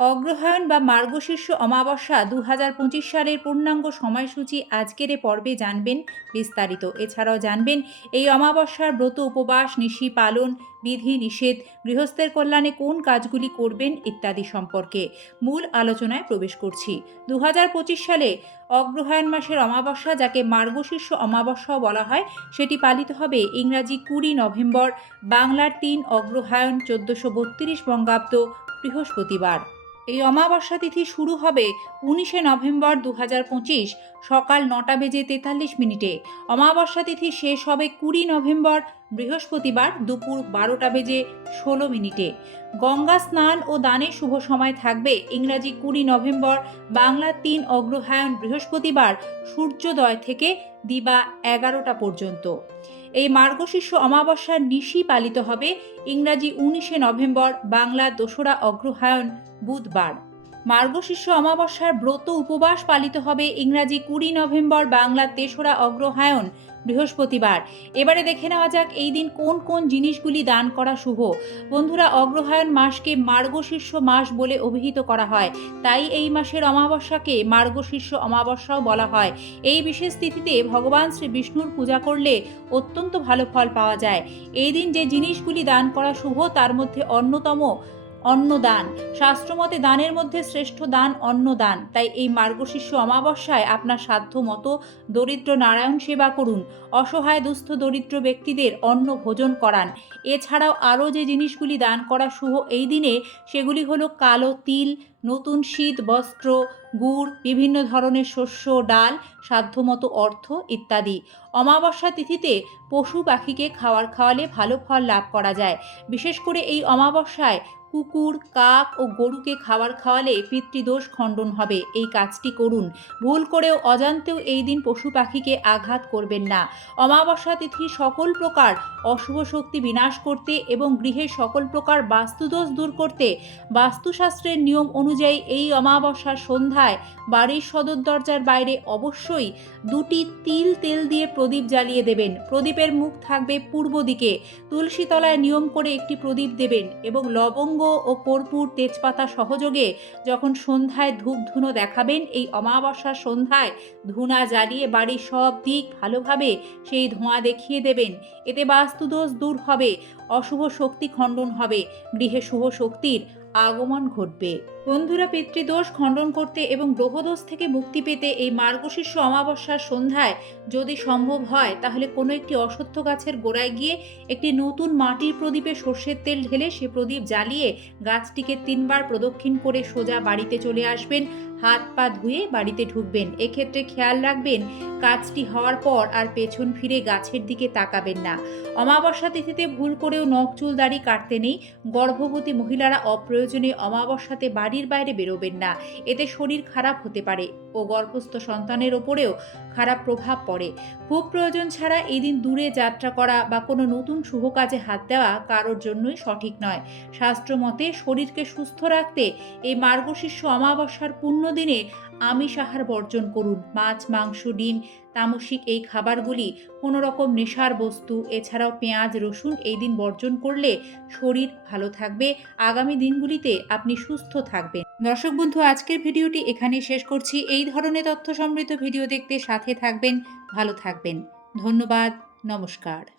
অগ্রহায়ণ বা মার্গশীর্ষ অমাবস্যা দু হাজার পঁচিশ সালের পূর্ণাঙ্গ সময়সূচি আজকের এ পর্বে জানবেন বিস্তারিত। এছাড়াও জানবেন এই অমাবস্যার ব্রত উপবাস, নিশি পালন, বিধি নিষেধ, গৃহস্থের কল্যাণে কোন কাজগুলি করবেন ইত্যাদি সম্পর্কে মূল আলোচনায় প্রবেশ করছি। দু হাজার পঁচিশ সালে অগ্রহায়ণ মাসের অমাবস্যা, যাকে মার্গশীর্ষ অমাবস্যাও বলা হয়, সেটি পালিত হবে ইংরাজি কুড়ি নভেম্বর, বাংলার তিন অগ্রহায়ণ, চোদ্দোশো বত্রিশ বঙ্গাব্দ বৃহস্পতিবার। এই অমাবস্যা তিথি শুরু হবে উনিশে নভেম্বর দু সকাল নটা বেজে তেতাল্লিশ মিনিটে। অমাবস্যা তিথি শেষ হবে কুড়ি নভেম্বর বৃহস্পতিবার দুপুর বারোটা বেজে ষোলো মিনিটে। গঙ্গা স্নান ও দানের শুভ সময় থাকবে ইংরাজি কুড়ি নভেম্বর, বাংলা তিন অগ্রহায়ণ বৃহস্পতিবার সূর্যোদয় থেকে দিবা এগারোটা পর্যন্ত। এই মার্গশীর্ষ অমাবস্যার নিশি পালিত হবে ইংরাজি উনিশে নভেম্বর বাংলা দোসরা অগ্রহায়ণ বুধবার। মার্গশীর্ষ অমাবস্যার ব্রত উপবাস পালিত হবে ইংরাজি কুড়ি নভেম্বর বাংলা তেসরা অগ্রহায়ণ, বৃহস্পতিবার। এবারে দেখে নেওয়া যাক এই দিন কোন কোন জিনিসগুলি দান করা শুভ। বন্ধুরা, অগ্রহায়ণ মাসকে মার্গশীর্ষ মাস বলে অভিহিত করা হয়। তাই এই মাসের অমাবস্যাকে মার্গশীর্ষ অমাবস্যাও বলা হয়। এই বিশেষ তিথিতে ভগবান শ্রী বিষ্ণুর পূজা করলে অত্যন্ত ভালো ফল পাওয়া যায়। এই দিন যে জিনিসগুলি দান করা শুভ, তার মধ্যে অন্যতম অন্নদান। শাস্ত্রমতে দানের মধ্যে শ্রেষ্ঠ দান অন্নদান। তাই এই মার্গশীর্ষ অমাবস্যায় আপনার সাধ্য মতো দরিদ্র নারায়ণ সেবা করুন। অসহায় দুস্থ দরিদ্র ব্যক্তিদের অন্ন ভোজন করান। এছাড়াও আরও যে জিনিসগুলি দান করা শুভ এই দিনে, সেগুলি হলো কালো তিল নতুন শীত, বস্ত্র, গুড়, বিভিন্ন ধরনের শস্য, ডাল, সাধ্যমতো অর্থ ইত্যাদি। অমাবস্যা তিথিতে পশু পাখিকে খাওয়ার খাওয়ালে ভালো ফল লাভ করা যায়। বিশেষ করে এই অমাবস্যায় কুকুর, কাক ও গরুকে খাবার খাওয়ালে পিতৃদোষ খণ্ডন হবে। এই কাজটি করুন। ভুল করেও অজান্তেও এই দিন পশু পাখিকে আঘাত করবেন না। অমাবস্যা তিথি সকল প্রকার অশুভ শক্তি বিনাশ করতে এবং গৃহের সকল প্রকার বাস্তুদোষ দূর করতে বাস্তুশাস্ত্রের নিয়ম অনুযায়ী এই অমাবস্যার সন্ধ্যায় বাড়ির সদর দরজার বাইরে অবশ্যই দুটি তিল তেল দিয়ে প্রদীপ জ্বালিয়ে দেবেন। প্রদীপের মুখ থাকবে পূর্ব দিকে। তুলসী তলায় নিয়ম করে একটি প্রদীপ দেবেন এবং লবঙ্গ ও কর্পূর তেজপাতা সহযোগে যখন সন্ধ্যায় ধূপ ধুনো দেখাবেন, এই অমাবস্যার সন্ধ্যায় ধুনা জ্বালিয়ে বাড়ির সব দিক ভালোভাবে সেই ধোঁয়া দেখিয়ে দেবেন। এতে বাস্তুদোষ দূর হবে, অশুভ শক্তি খণ্ডন হবে, গৃহে শুভ শক্তির আগমন ঘটবে। বন্ধুরা, পিতৃদোষ খণ্ডন করতে এবং গ্রহদোষ থেকে মুক্তি পেতে এই মার্গশীর্ষ অমাবস্যার সন্ধ্যায় যদি সম্ভব হয়, তাহলে কোনো একটি অসত্য গাছের গোড়ায় গিয়ে একটি নতুন মাটির প্রদীপে সর্ষের তেল ঢেলে সে প্রদীপ জ্বালিয়ে গাছটিকে তিনবার প্রদক্ষিণ করে সোজা বাড়িতে চলে আসবেন। হাত পা ধুয়ে বাড়িতে ঢুকবেন। এক্ষেত্রে খেয়াল রাখবেন, কাজটি হওয়ার পর আর পেছন ফিরে গাছের দিকে তাকাবেন না। অমাবস্যা তিথিতে ভুল করেও নখ, চুল, দাড়ি কাটতে নেই। গর্ভবতী মহিলারা অপ্রয়োজনে অমাবস্যাতে বাড়ির বাইরে বেরোবেন না। এতে শরীর খারাপ হতে পারে ও গর্ভস্থ সন্তানের ওপরেও খারাপ প্রভাব পড়ে। খুব প্রয়োজন ছাড়া এই দিন দূরে যাত্রা করা বা কোনো নতুন শুভ কাজে হাত দেওয়া কারোর জন্যই সঠিক নয়। শাস্ত্র মতে শরীরকে সুস্থ রাখতে এই মার্গশীর্ষ অমাবস্যার পূর্ণ দিনে আমিষ আহার বর্জন করুন। মাছ, মাংস, ডিম, তামসিক এই খাবারগুলি কোনো রকম নেশার বস্তু, এছাড়াও পেঁয়াজ, রসুন এই দিন বর্জন করলে শরীর ভালো থাকবে। আগামী দিনগুলিতে আপনি সুস্থ থাকবেন। দর্শক বন্ধু, আজকের ভিডিওটি এখানে শেষ করছি। এই ধরনের তথ্য সমৃদ্ধ ভিডিও দেখতে সাথে থাকবেন, ভালো থাকবেন। ধন্যবাদ, নমস্কার।